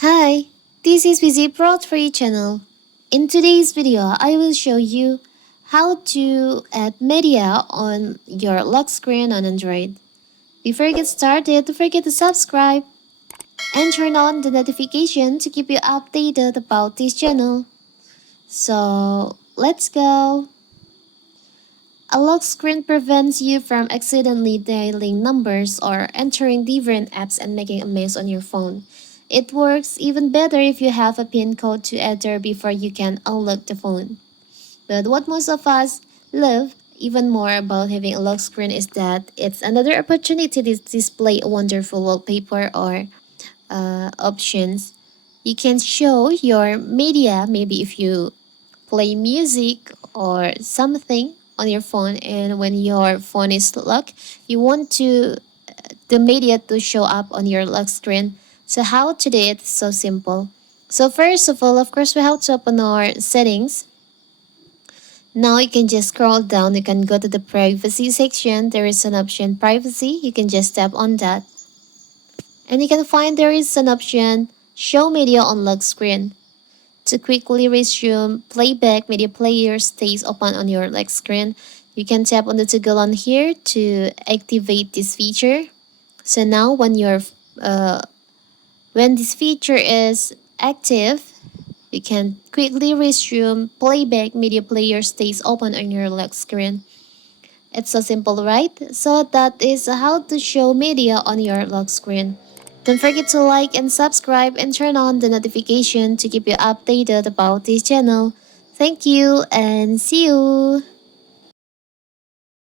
Hi, this is Busy Prod Free channel. In today's video, I will show you how to add media on your lock screen on Android. Before you get started, don't forget to subscribe and turn on the notification to keep you updated about this channel. So, let's go. A lock screen prevents you from accidentally dialing numbers or entering different apps and making a mess on your phone. It works even better if you have a PIN code to enter before you can unlock the phone. But what most of us love even more about having a lock screen is that it's another opportunity to display a wonderful wallpaper or options. You can show your media, maybe if you play music or something on your phone, and when your phone is locked you want to the media to show up on your lock screen. So how to do it is so simple. So first of all, of course, we have to open our settings. Now you can just scroll down, you can go to the privacy section. There is an option privacy, you can just tap on that, and you can find there is an option show media on lock screen. To quickly resume playback, media player stays open on your lock screen. You can tap on the toggle on here to activate this feature. So now when this feature is active, you can quickly resume playback, media player stays open on your lock screen. It's so simple, right? So that is how to show media on your lock screen. Don't forget to like and subscribe and turn on the notification to keep you updated about this channel. Thank you and see you!